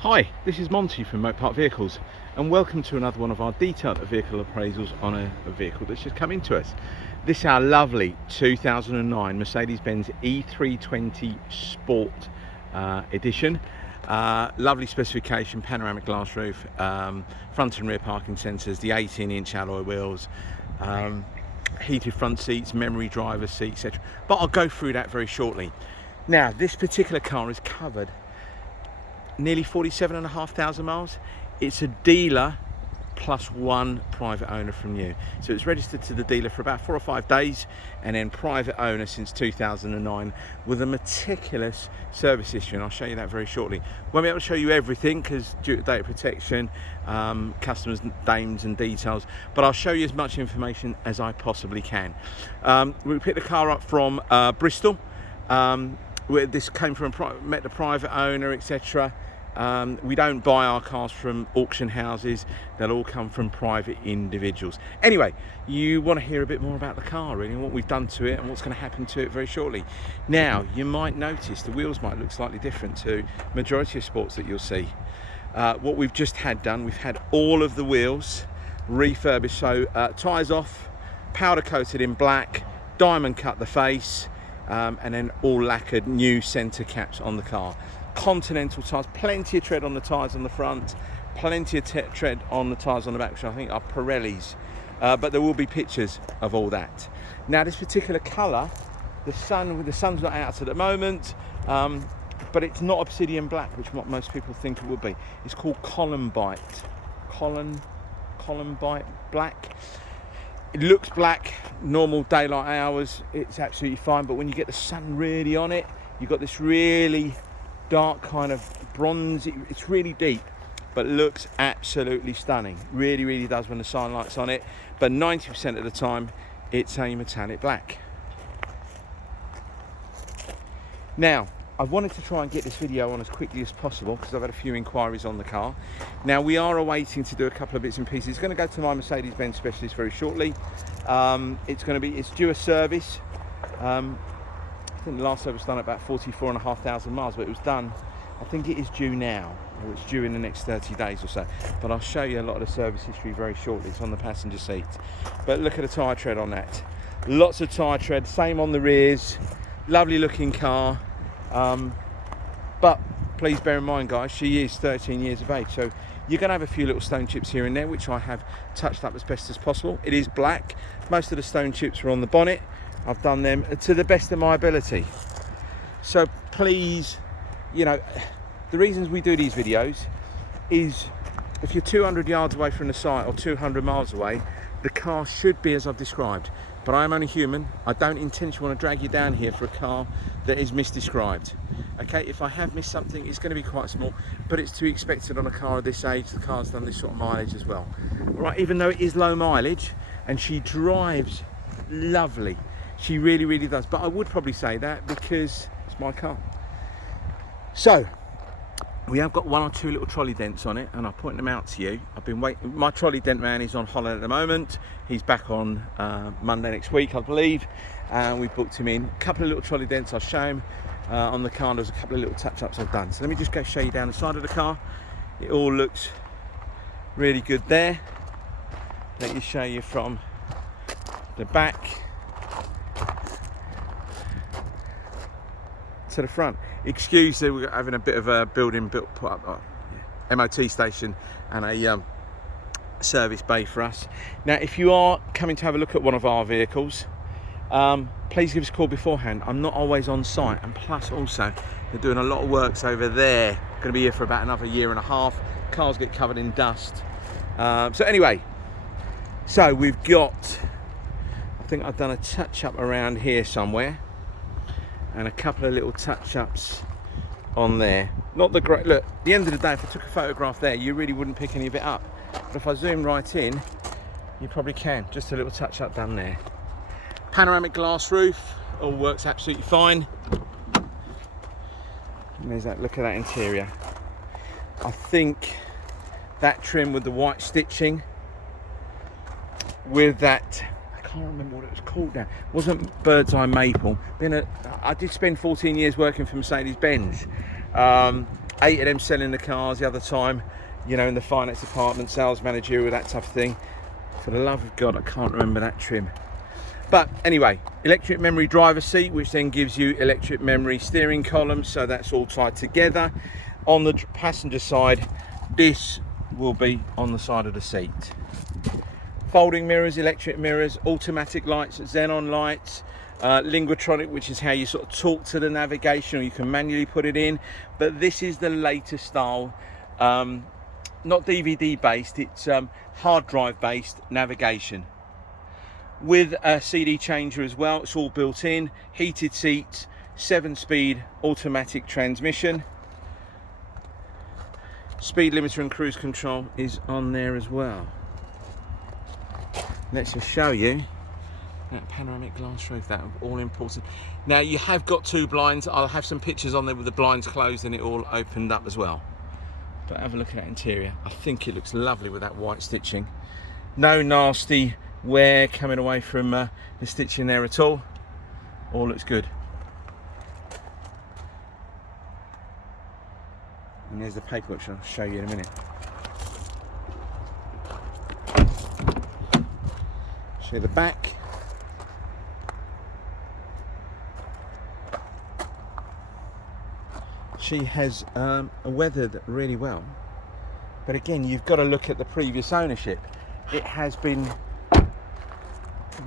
Hi, this is Monty from Moat Park Vehicles, and welcome to another one of our detailed vehicle appraisals on a vehicle that's just come into us. This is our lovely 2009 Mercedes-Benz E320 Sport edition. Lovely specification, panoramic glass roof, front and rear parking sensors, the 18-inch alloy wheels, heated front seats, memory driver seat, etc. But I'll go through that very shortly. Now, this particular car is covered nearly 47,500 miles. It's a dealer plus one private owner from you. So it's registered to the dealer for about 4 or 5 days, and then private owner since 2009 with a meticulous service history, and I'll show you that very shortly. Won't be able to show you everything because due to data protection, customers' names and details, but I'll show you as much information as I possibly can. We picked the car up from Bristol. Where this came from, met the private owner, etc. We don't buy our cars from auction houses. They'll all come from private individuals. Anyway, you want to hear a bit more about the car, really, and what we've done to it and what's going to happen to it very shortly. Now, you might notice the wheels might look slightly different to majority of sports that you'll see. What we've just had done, we've had all of the wheels refurbished. So tyres off, powder coated in black, diamond cut the face, and then all lacquered new centre caps on the car. Continental tyres, plenty of tread on the tyres on the front, plenty of tread on the tyres on the back, which I think are Pirellis, but there will be pictures of all that. Now, this particular colour, the sun's not out at the moment, but it's not obsidian black, which what most people think it would be. It's called Columbite black. It looks black, normal daylight hours, it's absolutely fine, but when you get the sun really on it, you've got this really dark kind of bronze. It's really deep, but looks absolutely stunning. Really does when the sunlight's on it, but 90% of the time it's a metallic black. Now, I wanted to try and get this video on as quickly as possible because I've had a few inquiries on the car. Now, we are awaiting to do a couple of bits and pieces. It's going to go to my Mercedes-Benz specialist very shortly. It's due a service. I think the last service was done at about 44,500 miles, but it was done, I think it is due now, or it's due in the next 30 days or so. But I'll show you a lot of the service history very shortly. It's on the passenger seat. But look at the tyre tread on that. Lots of tyre tread, same on the rears. Lovely looking car. But please bear in mind, guys, she is 13 years of age, so you're going to have a few little stone chips here and there, which I have touched up as best as possible. It is black. Most of the stone chips are on the bonnet. I've done them to the best of my ability. So please, you know, the reasons we do these videos is if you're 200 yards away from the site or 200 miles away, the car should be as I've described. But I am only human. I don't intentionally want to drag you down here for a car that is misdescribed. Okay, if I have missed something, it's going to be quite small, but it's to be expected on a car of this age. The car's done this sort of mileage as well. Right, even though it is low mileage, and she drives lovely. She really does. But I would probably say that because it's my car. So, we have got 1 or 2 little trolley dents on it, and I'll point them out to you. I've been waiting. My trolley dent man is on holiday at the moment. He's back on Monday next week, I believe, and we've booked him in. A couple of little trolley dents I'll show him on the car. There's a couple of little touch-ups I've done. So let me just go show you down the side of the car. It all looks really good there. Let me show you from the back to the front. Excuse that we're having a bit of a building put up, MOT station and a service bay for us. Now, if you are coming to have a look at one of our vehicles, please give us a call beforehand. I'm not always on site, and plus also they're doing a lot of works over there. Going to be here for about another 1.5 years. Cars get covered in dust. So anyway, so we've got, I think I've done a touch-up around here somewhere, and a couple of little touch-ups on there. Not the great, look, at the end of the day, if I took a photograph there, you really wouldn't pick any of it up. But if I zoom right in, you probably can. Just a little touch-up done there. Panoramic glass roof, all works absolutely fine. And there's that, look at that interior. I think that trim with the white stitching, with that, I can't remember what it was called now. It wasn't bird's eye maple. I did spend 14 years working for Mercedes-Benz. 8 of them selling the cars, the other time, you know, in the finance department, sales manager, or that type of thing. For the love of God, I can't remember that trim. But anyway, electric memory driver seat, which then gives you electric memory steering column, so that's all tied together. On the passenger side, this will be on the side of the seat. Folding mirrors, electric mirrors, automatic lights, xenon lights, Linguatronic, which is how you sort of talk to the navigation, or you can manually put it in. But this is the latest style, not DVD based, it's hard drive based navigation with a CD changer as well. It's all built in, heated seats, 7-speed automatic transmission, speed limiter and cruise control is on there as well. Let's just show you that panoramic glass roof, that all important. Now you have got 2 blinds. I'll have some pictures on there with the blinds closed and it all opened up as well. But have a look at that interior. I think it looks lovely with that white stitching. No nasty wear coming away from the stitching there at all. All looks good. And there's the paperwork, which I'll show you in a minute. Show you the back. She has weathered really well, but again, you've got to look at the previous ownership. It has been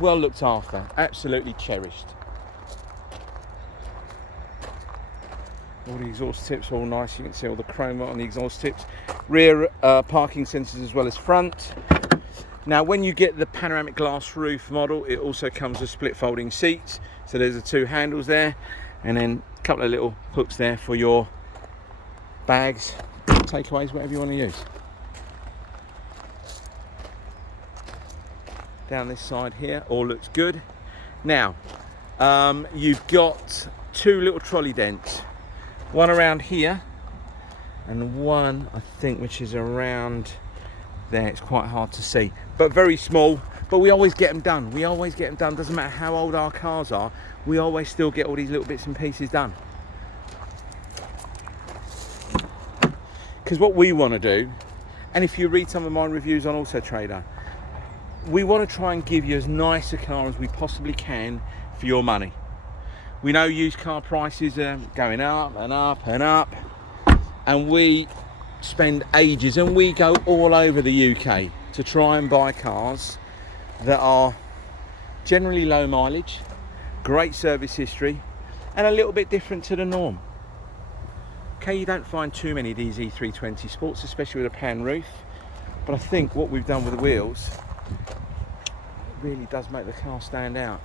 well looked after, absolutely cherished. All the exhaust tips all nice. You can see all the chrome on the exhaust tips. Rear parking sensors as well as front. Now when you get the panoramic glass roof model, it also comes with split folding seats. So there's the 2 handles there, and then a couple of little hooks there for your bags, takeaways, whatever you want to use. Down this side here, all looks good. Now, you've got 2 little trolley dents. One around here, and one, I think, which is around there. It's quite hard to see, but very small. But we always get them done. We always get them done. Doesn't matter how old our cars are, we always still get all these little bits and pieces done. Because what we want to do, and if you read some of my reviews on Auto Trader, we want to try and give you as nice a car as we possibly can for your money. We know used car prices are going up and up and up, and we spend ages, and we go all over the UK to try and buy cars that are generally low mileage, great service history, and a little bit different to the norm. Okay, you don't find too many of these E320 Sports, especially with a pan roof, but I think what we've done with the wheels really does make the car stand out.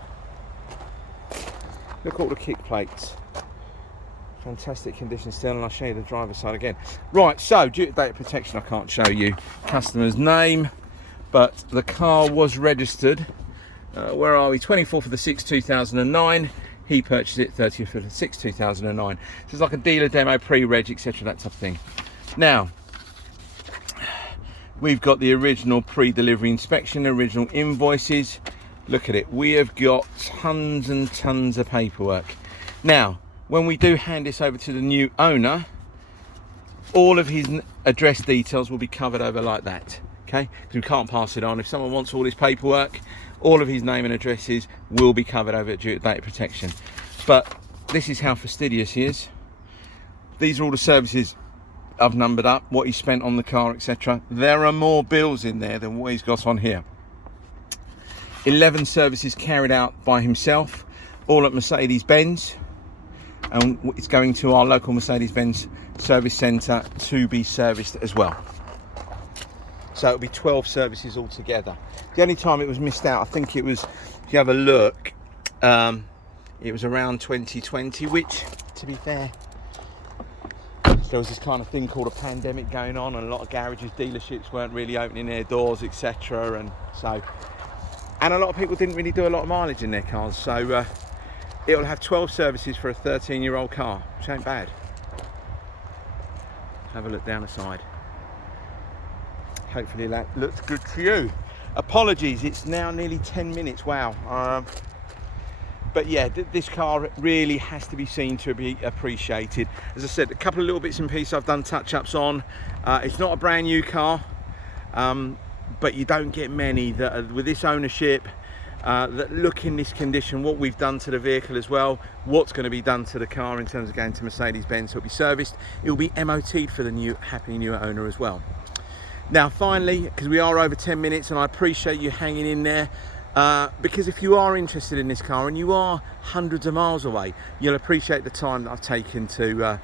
Look at all the kick plates. Fantastic condition still, and I'll show you the driver's side again. Right, so due to data protection, I can't show you customer's name, but the car was registered, where are we, 24th of the 6th 2009. He purchased it 30th of the 6th 2009. So it's like a dealer demo, pre-reg, etc., that type of thing. Now, we've got the original pre-delivery inspection, original invoices. Look at it, we have got tons and tons of paperwork. Now, when we do hand this over to the new owner, all of his address details will be covered over like that, okay? Because we can't pass it on. If someone wants all his paperwork, all of his name and addresses will be covered over due to data protection. But this is how fastidious he is. These are all the services I've numbered up, what he spent on the car, etc. There are more bills in there than what he's got on here. 11 services carried out by himself, all at Mercedes-Benz, and it's going to our local Mercedes-Benz service centre to be serviced as well. So it'll be 12 services altogether. The only time it was missed out, I think it was, if you have a look, it was around 2020, which, to be fair, there was this kind of thing called a pandemic going on, and a lot of garages, dealerships weren't really opening their doors, etc. And a lot of people didn't really do a lot of mileage in their cars, so it'll have 12 services for a 13-year-old car, which ain't bad. Have a look down the side. Hopefully that looks good to you. Apologies, it's now nearly 10 minutes, wow. But yeah, this car really has to be seen to be appreciated. As I said, a couple of little bits and pieces I've done touch-ups on. It's not a brand new car, but you don't get many that are with this ownership that look in this condition. What we've done to the vehicle as well, what's going to be done to the car in terms of going to Mercedes-Benz. It'll be serviced, it'll be MOT'd for the new happy newer owner as well. Now finally, because we are over 10 minutes and I appreciate you hanging in there, because if you are interested in this car and you are hundreds of miles away, you'll appreciate the time that I've taken to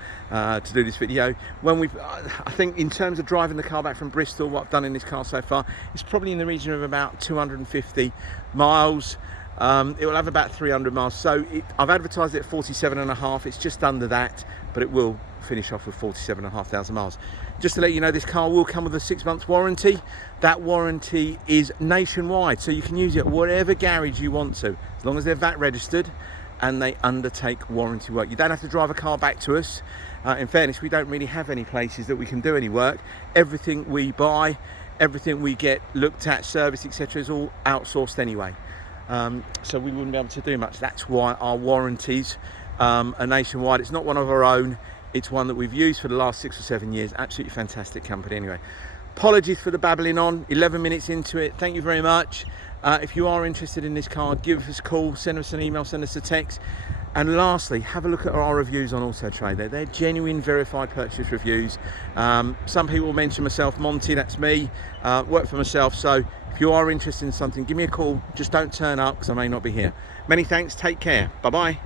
do this video. I think in terms of driving the car back from Bristol, what I've done in this car so far is probably in the region of about 250 miles. It will have about 300 miles, so I've advertised it at 47.5. It's just under that, but it will finish off with 47,500 miles. Just to let you know, this car will come with a 6-month warranty. That warranty is nationwide, so you can use it at whatever garage you want to, as long as they're VAT registered and they undertake warranty work. You don't have to drive a car back to us. In fairness, we don't really have any places that we can do any work. Everything we buy, everything we get looked at, serviced, etc., is all outsourced anyway. So we wouldn't be able to do much. That's why our warranties are nationwide. It's not one of our own. It's one that we've used for the last 6 or 7 years. Absolutely fantastic company anyway. Apologies for the babbling on, 11 minutes into it. Thank you very much. If you are interested in this car, give us a call, send us an email, send us a text. And lastly, have a look at our reviews on Auto Trader. They're genuine verified purchase reviews. Some people mention myself, Monty, that's me, work for myself. So if you are interested in something, give me a call. Just don't turn up because I may not be here. Many thanks, take care, bye-bye.